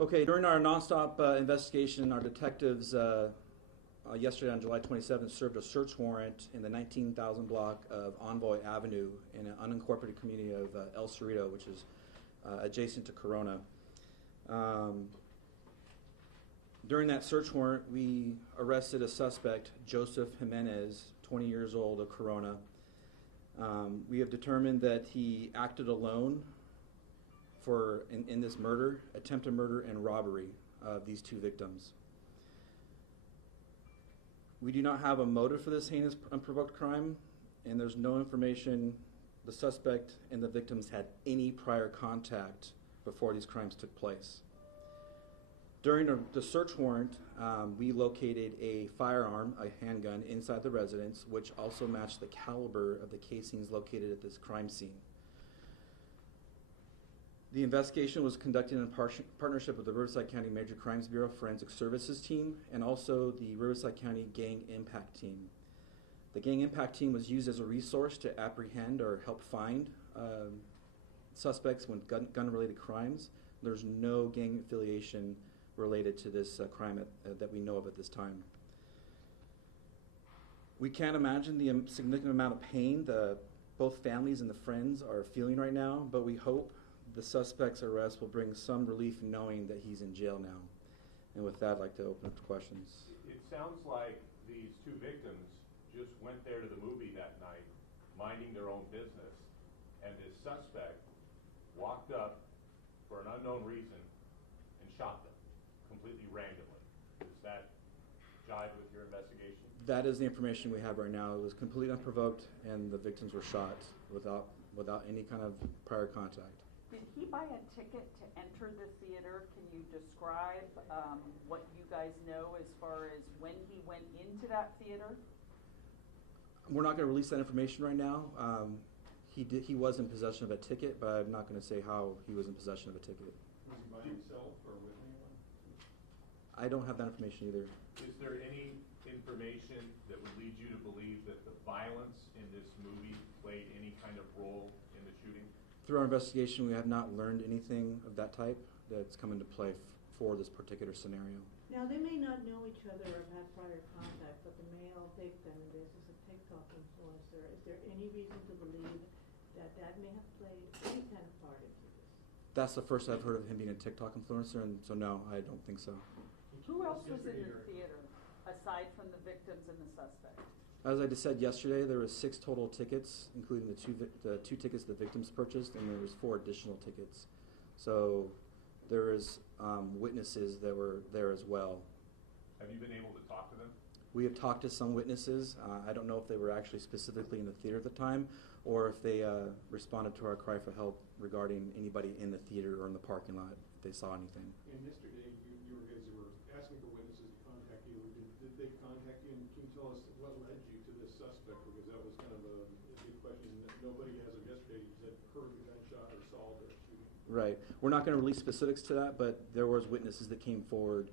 Okay, during our nonstop investigation, our detectives yesterday on July 27th served a search warrant in the 19,000 block of Envoy Avenue in an unincorporated community of El Cerrito, which is adjacent to Corona. During that search warrant, we arrested a suspect, Joseph Jimenez, 20 years old, of Corona. We have determined that he acted alone in this murder, attempted murder, and robbery of these two victims. We do not have a motive for this heinous unprovoked crime, and there's no information the suspect and the victims had any prior contact before these crimes took place. During the search warrant, we located a firearm, a handgun, inside the residence, which also matched the caliber of the casings located at this crime scene. The investigation was conducted in partnership with the Riverside County Major Crimes Bureau Forensic Services Team and also the Riverside County Gang Impact Team. The Gang Impact Team was used as a resource to apprehend or help find suspects when gun-related crimes. There's no gang affiliation related to this crime that we know of at this time. We can't imagine the significant amount of pain both families and the friends are feeling right now, but we hope the suspect's arrest will bring some relief knowing that he's in jail now. And with that, I'd like to open up to questions. It sounds like these two victims just went there to the movie that night, minding their own business, and this suspect walked up for an unknown reason and shot them completely randomly. Does that jive with your investigation? That is the information we have right now. It was completely unprovoked, and the victims were shot without any kind of prior contact. Did he buy a ticket to enter the theater? Can you describe what you guys know as far as when he went into that theater? We're not going to release that information right now. He was in possession of a ticket, but I'm not going to say how he was in possession of a ticket. Was he by himself or with anyone? I don't have that information either. Is there any information that would lead you to believe that the violence in this movie played any kind of role in the shooting? Through our investigation, we have not learned anything of that type that's come into play for this particular scenario. Now, they may not know each other or have had prior contact, but the male victim, this is a TikTok influencer. Is there any reason to believe that may have played any kind of part into this? That's the first I've heard of him being a TikTok influencer, and so no, I don't think so. Who else was in the theater aside from the victims and the suspect? As I just said yesterday, there were 6 total tickets, including the two tickets the victims purchased, and there was 4 additional tickets. So there is witnesses that were there as well. Have you been able to talk to them? We have talked to some witnesses. I don't know if they were actually specifically in the theater at the time, or if they responded to our cry for help regarding anybody in the theater or in the parking lot, if they saw anything. And yesterday, you were asking for witnesses to contact you. Did they contact you? And can you tell us what led you to this suspect? Because that was kind of a big question. Nobody, as of yesterday, said heard the gunshot or saw the shooting. Right. We're not going to release specifics to that, but there was witnesses that came forward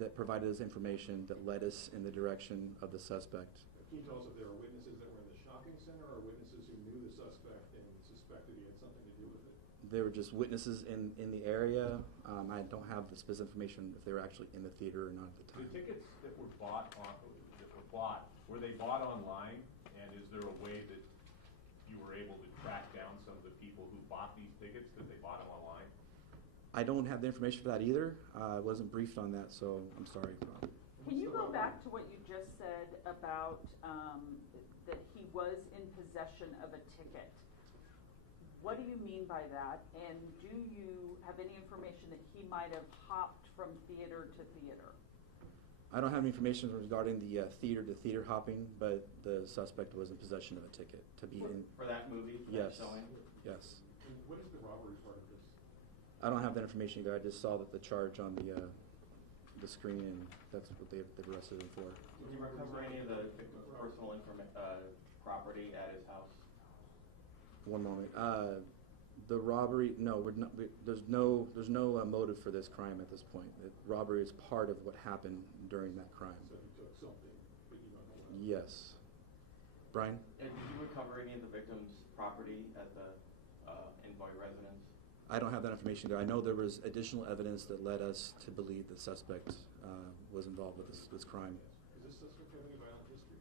that provided us information that led us in the direction of the suspect. Can you tell us if there are witnesses that were in the shopping center or witnesses who knew the suspect and suspected he had something to do with it? They were just witnesses in the area. I don't have the specific information if they were actually in the theater or not at the time. The tickets that were bought were they bought online? And is there a way that you were able to track down some of the people who bought these tickets because they bought them online? I don't have the information for that either. I wasn't briefed on that, so I'm sorry. Can you go back to what you just said about that he was in possession of a ticket? What do you mean by that? And do you have any information that he might have hopped from theater to theater? I don't have any information regarding the theater-to-theater hopping, but the suspect was in possession of a ticket to be in. For that movie? For Yes. that showing? Yes. And what is the robbery part of this? I don't have that information either. I just saw that the charge on the screen, and that's what they've arrested him for. Did you recover any of the victim's personal property at his house? One moment. The robbery, no, there's no motive for this crime at this point. Robbery is part of what happened during that crime. So he took something, but you don't know what. Yes. Brian? And did you recover any of the victim's property at the Envoy residence? I don't have that information there. I know there was additional evidence that led us to believe the suspect was involved with this crime. Does this suspect have any violent history?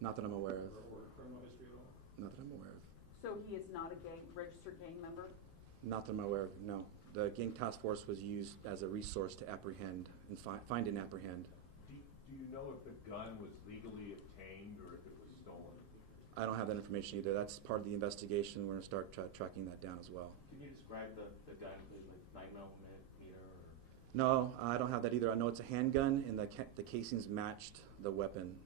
Not that I'm aware of. Or criminal history at all? Not that I'm aware of. So he is not a registered gang member? Not that I'm aware of, no. The gang task force was used as a resource to apprehend and find and apprehend. Do you know if the gun was legally obtained or if it was stolen? I don't have that information either. That's part of the investigation. We're going to start tracking that down as well. Can you describe the gun, please, like 9mm or? No, I don't have that either. I know it's a handgun, and the casings matched the weapon,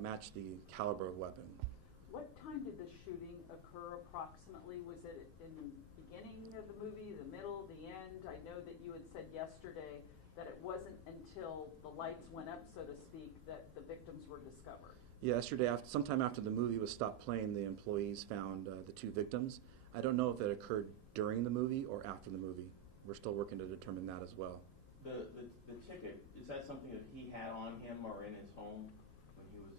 matched the caliber of weapon. What time did the shooting occur approximately? Was it in the beginning of the movie, the middle, the end? I know that you had said yesterday that it wasn't until the lights went up, so to speak, that the victims were discovered. Yeah, yesterday, sometime after the movie was stopped playing, the employees found the two victims. I don't know if that occurred during the movie or after the movie. We're still working to determine that as well. The ticket, is that something that he had on him or in his home when he was?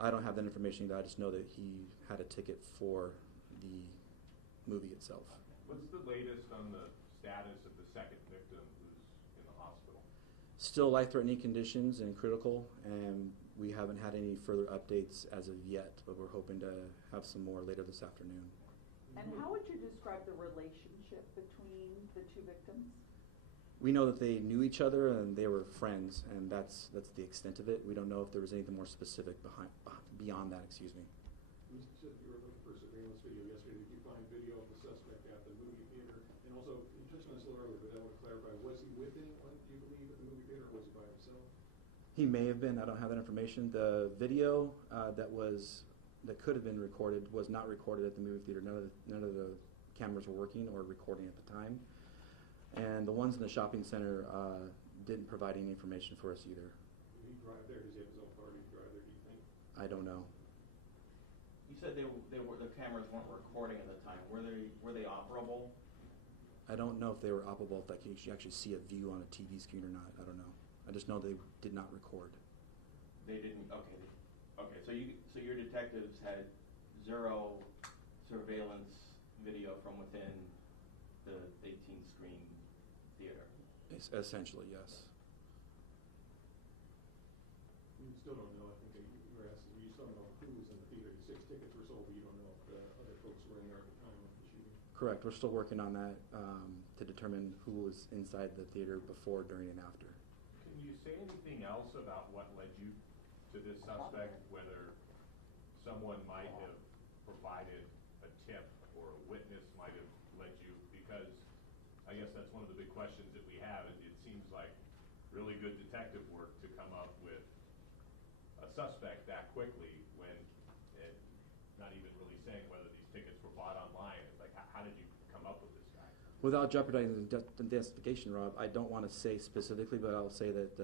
I don't have that information either. I just know that he had a ticket for the movie itself. What's the latest on the status of the second victim who's in the hospital? Still life-threatening conditions and critical, and we haven't had any further updates as of yet, but we're hoping to have some more later this afternoon. And how would you describe the relationship between the two victims? We know that they knew each other and they were friends, and that's the extent of it. We don't know if there was anything more specific beyond that. Excuse me. You said you were looking for surveillance video yesterday. Did you find video of the suspect at the movie theater? And also, you touched on this a little earlier, but I want to clarify, was he with anyone, do you believe, at the movie theater, or was he by himself? He may have been. I don't have that information. The video that could have been recorded was not recorded at the movie theater. None of the cameras were working or recording at the time. And the ones in the shopping center didn't provide any information for us either. Did he drive there? Does he have his own car? Did he drive there, do you think? I don't know. You said the cameras weren't recording at the time. Were they operable? I don't know if they were operable, if you actually see a view on a TV screen or not. I don't know. I just know they did not record. They didn't. Okay. Okay. So your detectives had zero surveillance video from within the 18-screen theater. Essentially, yes. You still don't know. I think you were asking. You still don't know who was in the theater. 6 tickets were sold, but you don't know if other folks were in there at the time of the shooting. Correct. We're still working on that to determine who was inside the theater before, during, and after. Can you say anything else about what led you to this suspect, whether someone might have provided a tip or a witness might have led you? Because I guess that's one of the big questions that we have. It seems like really good detective work to come up with a suspect that quickly when not even really saying whether these tickets were bought online. It's like, how did you come up with this guy? Without jeopardizing the investigation, Rob, I don't want to say specifically, but I'll say that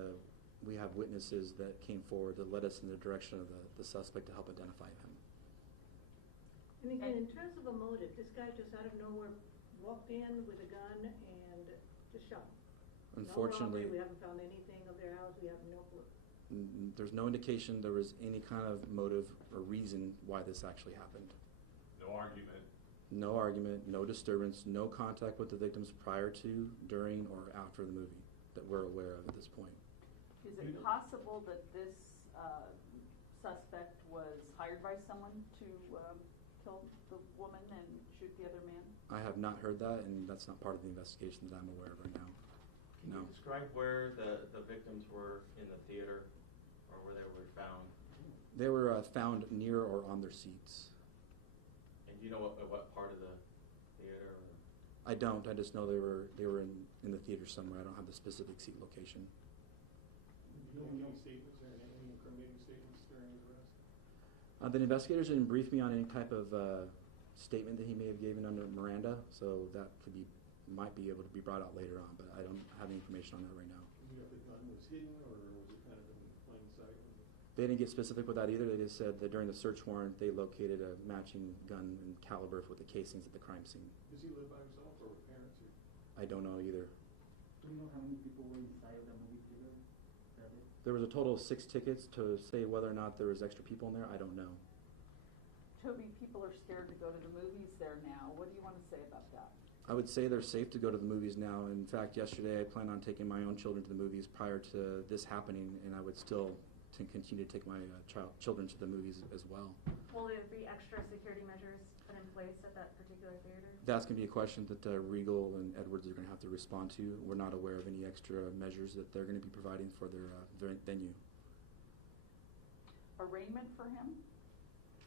we have witnesses that came forward that led us in the direction of the suspect to help identify him. And again, in terms of a motive, this guy just out of nowhere walked in with a gun and just shot. Unfortunately, No robbery, we haven't found anything of their house, we have no clue. there's no indication there was any kind of motive or reason why this actually happened. No argument. No argument, no disturbance, no contact with the victims prior to, during, or after the movie that we're aware of at this point. Is it possible that this suspect was hired by someone to kill the woman and shoot the other man? I have not heard that, and that's not part of the investigation that I'm aware of right now. Can No. you describe where the victims were in the theater or where they were found? They were found near or on their seats. And do you know what part of the theater? Or? I don't. I just know they were in the theater somewhere. I don't have the specific seat location. Do you make any statements or any incriminating statements during his arrest? The investigators didn't brief me on any type of statement that he may have given under Miranda, so that might be able to be brought out later on, but I don't have any information on that right now. Do you know if the gun was hidden or was it kind of in plain sight? They didn't get specific with that either. They just said that during the search warrant, they located a matching gun and caliber with the casings at the crime scene. Does he live by himself or with parents? Or? I don't know either. Do you know how many people were inside of the movie theater that day? There was a total of 6 tickets. To say whether or not there was extra people in there, I don't know. Toby, people are scared to go to the movies there now. What do you want to say about that? I would say they're safe to go to the movies now. In fact, yesterday I planned on taking my own children to the movies prior to this happening, and I would still continue to take my children to the movies as well. Will there be extra security measures put in place at that particular theater? That's going to be a question that Regal and Edwards are going to have to respond to. We're not aware of any extra measures that they're going to be providing for their venue. Arraignment for him?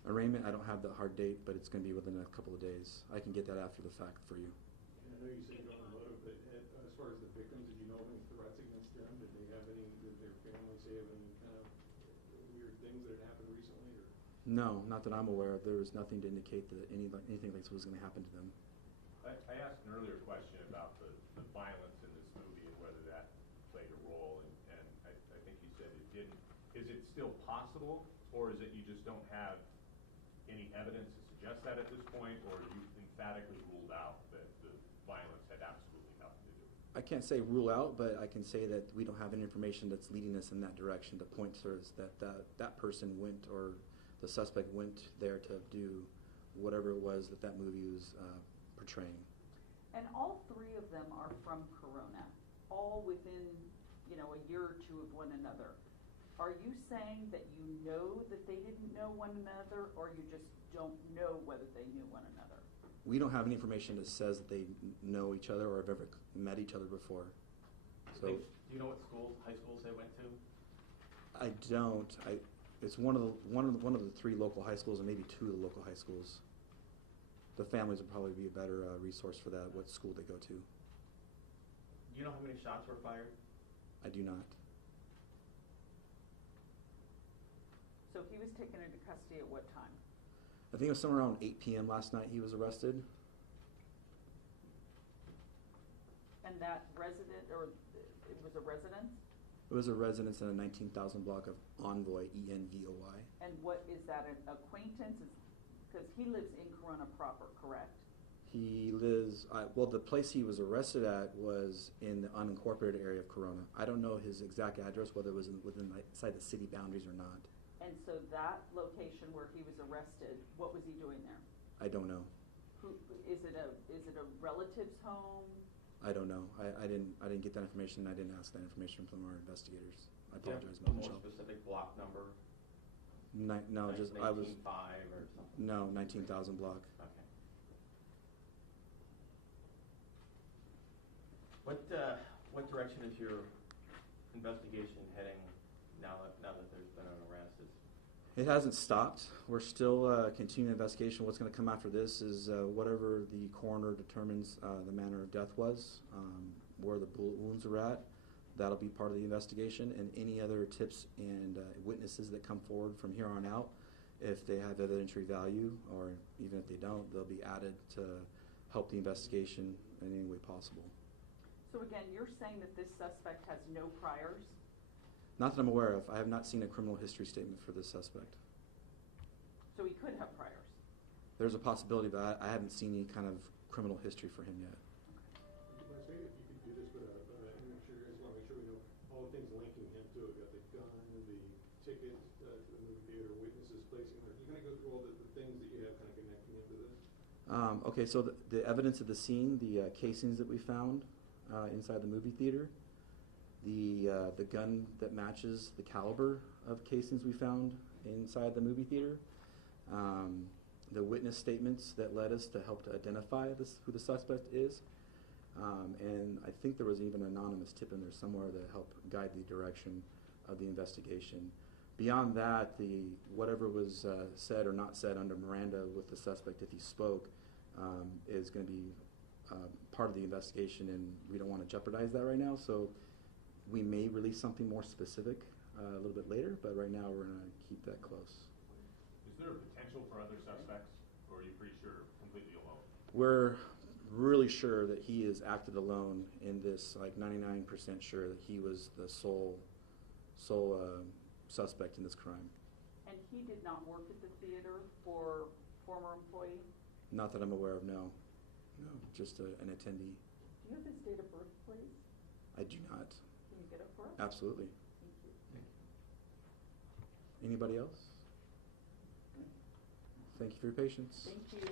Arraignment, I don't have the hard date, but it's going to be within a couple of days. I can get that after the fact for you. And I know you said you don't know motive, but as far as the victims, did you know of any threats against them? Did they have any, did their families have any kind of weird things that had happened recently, or? No, not that I'm aware of. There was nothing to indicate that anything like this was going to happen to them. I asked an earlier question about the violence in this movie and whether that played a role, and I think you said it didn't. Is it still possible, or is it you just don't have any evidence to suggest that at this point, or you emphatically ruled out that the violence had absolutely nothing to do with it? I can't say rule out, but I can say that we don't have any information that's leading us in that direction to point to us that that person went, or the suspect went there to do whatever it was that movie was portraying. And all three of them are from Corona, all within, a year or two of one another. Are you saying that you know that they didn't know one another, or you just don't know whether they knew one another? We don't have any information that says that they know each other or have ever met each other before. So, Do you know what high schools they went to? I don't. It's one of the three local high schools, and maybe two of the local high schools. The families would probably be a better resource for that, what school they go to. Do you know how many shots were fired? I do not. So he was taken into custody at what time? I think it was somewhere around 8 p.m. last night he was arrested. And that resident, or it was a residence? It was a residence in a 19,000 block of Envoy, E-N-V-O-Y. And what is that, an acquaintance? Because he lives in Corona proper, correct? He lives, well, the place he was arrested at was in the unincorporated area of Corona. I don't know his exact address, whether it was inside the city boundaries or not. And so that location where he was arrested, what was he doing there? I don't know. Is it a relative's home? I don't know. I didn't get that information. I didn't ask that information from our investigators. I Do you have apologize, a more Michelle. specific block number? No, Like just I was 19.5 or something? no 19,000 block. Okay. What direction is your investigation heading now that there's been an arrest? It hasn't stopped. We're still continuing investigation. What's going to come after this is whatever the coroner determines the manner of death was, where the bullet wounds are at. That'll be part of the investigation, and any other tips and witnesses that come forward from here on out, if they have evidentiary value, or even if they don't, they'll be added to help the investigation in any way possible. So again, you're saying that this suspect has no priors? Not that I'm aware of. I have not seen a criminal history statement for this suspect. So he could have priors? There's a possibility, but I haven't seen any kind of criminal history for him yet. Leslie, if you could do this, but I'm sure you guys want to make sure we know all the things linking him to it. Got the gun, the ticket to the movie theater, witnesses placing her. You're going to go through all the things that you have kind of connecting him to this? Okay, so the evidence of the scene, the casings that we found inside the movie theater, the gun that matches the caliber of casings we found inside the movie theater, the witness statements that led us to help to identify who the suspect is, and I think there was even an anonymous tip in there somewhere that helped guide the direction of the investigation. Beyond that, whatever was said or not said under Miranda with the suspect, if he spoke, is going to be part of the investigation, and we don't want to jeopardize that right now. So we may release something more specific a little bit later, but right now we're going to keep that close. Is there a potential for other suspects, or are you pretty sure completely alone? We're really sure that he is acted alone in this, like 99% sure that he was the sole suspect in this crime. And he did not work at the theater for former employee? Not that I'm aware of, no. No, just an attendee. Do you have his date of birth, please? I do not. Can you get it for us? Absolutely. Thank you. Anybody else? Thank you for your patience. Thank you.